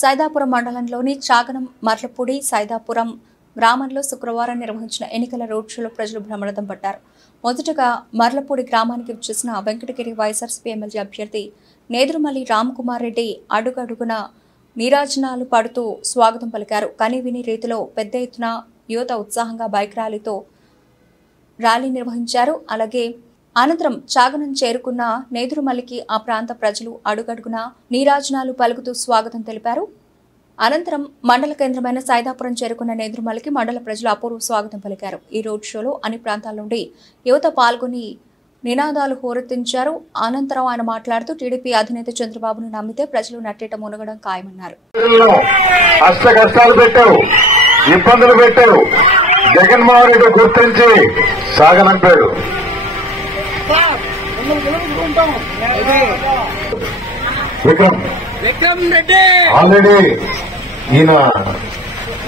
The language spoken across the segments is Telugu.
సైదాపురం మండలంలోని చాగనం మర్లపూడి సైదాపురం గ్రామంలో శుక్రవారం నిర్వహించిన ఎన్నికల రోడ్ షోలో ప్రజలు బ్రహ్మరథం పట్టారు. మొదటగా మర్లపూడి గ్రామానికి వచ్చేసిన వెంకటగిరి వైఎస్ఆర్సీపీ ఎమ్మెల్యే అభ్యర్థి నేదురుమల్లి రామ్కుమార్ రెడ్డి అడుగడుగున నీరాజనాలు పడుతూ స్వాగతం పలికారు. కనీవిని రీతిలో పెద్ద ఎత్తున యువత ఉత్సాహంగా బైక్ ర్యాలీ నిర్వహించారు. అలాగే అనంతరం చాగనం చేరుకున్న నేదురుమల్లికి ఆ ప్రాంత ప్రజలు అడుగడుగున నీరాజనాలు పలుకుతూ స్వాగతం తెలిపారు. అనంతరం మండల కేంద్రమైన సైదాపురం చేరుకున్న నేదురుమల్లికి మండల ప్రజలు అపూర్వ స్వాగతం పలికారు. ఈ రోడ్ షోలో అన్ని ప్రాంతాల నుండి యువత పాల్గొని నినాదాలు హోరెత్తించారు. అనంతరం ఆయన మాట్లాడుతూ టీడీపీ అధినేత చంద్రబాబును నమ్మితే ప్రజలు నట్టేట మునగడం ఖాయమన్నారు. ఇబ్బందులు పెట్టారు, జగన్మోహన్ రెడ్డి గుర్తించి సాగనంపాడు. విక్రమ్ రెడ్డి ఆల్రెడీ ఈయన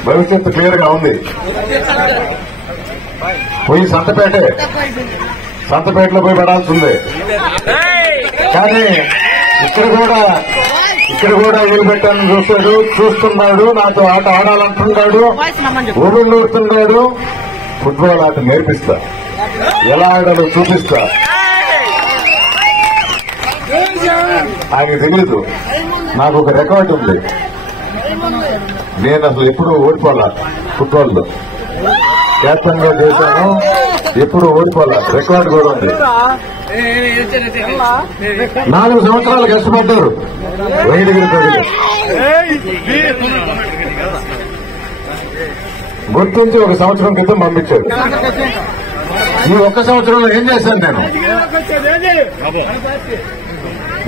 భవిష్యత్తు క్లియర్ గా ఉంది. పోయి సంతపేటలో పోయి పడాల్సి ఉంది. కానీ ఇక్కడ కూడా వీలు పెట్టాలని చూస్తున్నాడు. నాతో ఆట ఆడాలంటున్నాడు, ఊరుతున్నాడు. ఫుట్బాల్ ఆట నేర్పిస్తా, ఎలా ఆడాలో చూపిస్తా. ఆయనకు తెలీదు, నాకు ఒక రికార్డు ఉంది. నేను అసలు ఎప్పుడు ఓడిపోలా ఫుట్బాల్ లో. క్యాప్టెన్ గా చేశాను, ఎప్పుడు ఓడిపోలా. రికార్డు కూడా ఉంది. 4 సంవత్సరాలు కష్టపడ్డారు వెంకటగిరి ప్రజలు. గుర్తించి 1 సంవత్సరం క్రితం పంపించారు. ఈ 1 సంవత్సరంలో ఏం చేశాను నేను?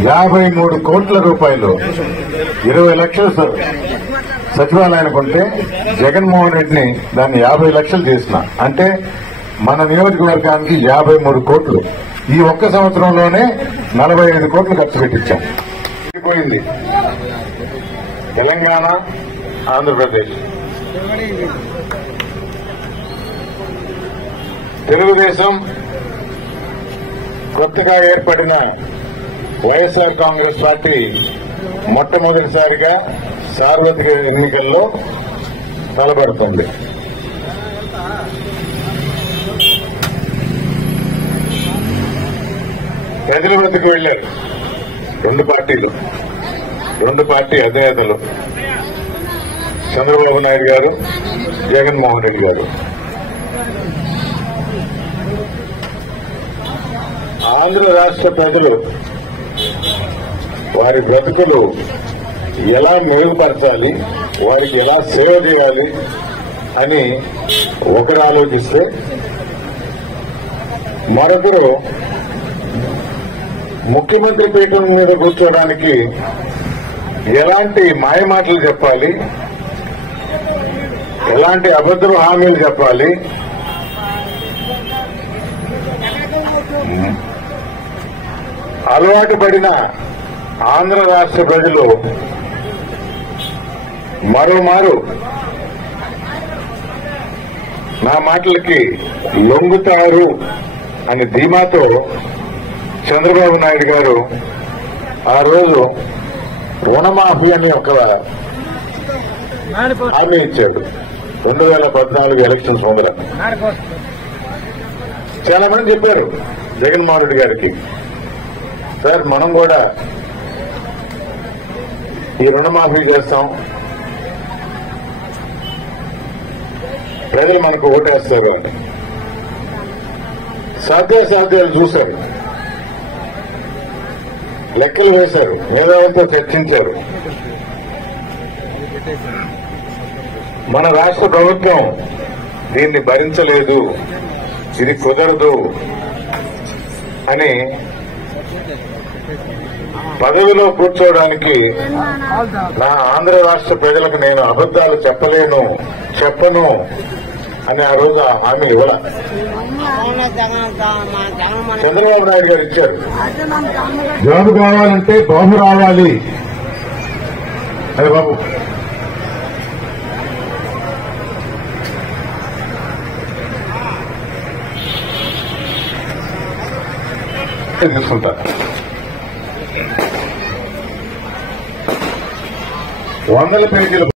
53 కోట్ల రూపాయలు, 20 లక్షలు సచివాలయానికి ఉంటే జగన్మోహన్ రెడ్డిని దాన్ని 50 లక్షలు చేసిన. అంటే మన నియోజకవర్గానికి 53 కోట్లు. ఈ 1 సంవత్సరంలోనే 45 కోట్లు ఖర్చు పెట్టించాం. పోయింది తెలంగాణ, ఆంధ్రప్రదేశ్. తెలుగుదేశం కొత్తగా ఏర్పడిన వైఎస్ఆర్ కాంగ్రెస్ పార్టీ మొట్టమొదటిసారిగా సార్వత్రిక ఎన్నికల్లో తలపడుతుంది. ప్రజల వద్దకు వెళ్లారు రెండు పార్టీ అధినేతలు చంద్రబాబు నాయుడు గారు, జగన్మోహన్ రెడ్డి గారు. ఆంధ్ర రాష్ట్ర ప్రజలు వారి బ్రతుకులు ఎలా మెరుగుపరచాలి, వారికి ఎలా సేవ చేయాలి అని ఒకరు ఆలోచిస్తే, మరొకరు ముఖ్యమంత్రి పీఠం మీద కూర్చోడానికి ఎలాంటి మాయమాటలు చెప్పాలి, ఎలాంటి అభద్ర హామీలు చెప్పాలి, అలవాటు పడిన ఆంధ్ర రాష్ట్ర ప్రజలు మరోమారు నా మాటలకి లొంగుతారు అని ధీమాతో చంద్రబాబు నాయుడు గారు ఆ రోజు రుణమాఫీ అని ఒక హామీ ఇచ్చాడు. 2014 ఎలక్షన్స్ ముందర చాలా మంది చెప్పారు జగన్మోహన్ రెడ్డి గారికి, సార్ మనం కూడా ఈ రుణమాఫీ చేస్తాం, ప్రజలు మనకు ఓటేస్తారు అని. సాధ్యాసాధ్యాలు చూశారు, లెక్కలు వేశారు, మేధావులతో చర్చించారు. మన రాష్ట్ర ప్రభుత్వం దీన్ని భరించలేదు, ఇది కుదరదు అని పదవిలో కూర్చోవడానికి నా ఆంధ్ర రాష్ట్ర ప్రజలకు నేను అబద్దాలు చెప్పను అని ఆ రోజు హామీ ఇవ్వాల చంద్రబాబు నాయుడు గారు ఇచ్చారు. జాబు కావాలంటే బాబు రావాలి. అదే బాబు తీసుకుంటారు. వందల పేజీలు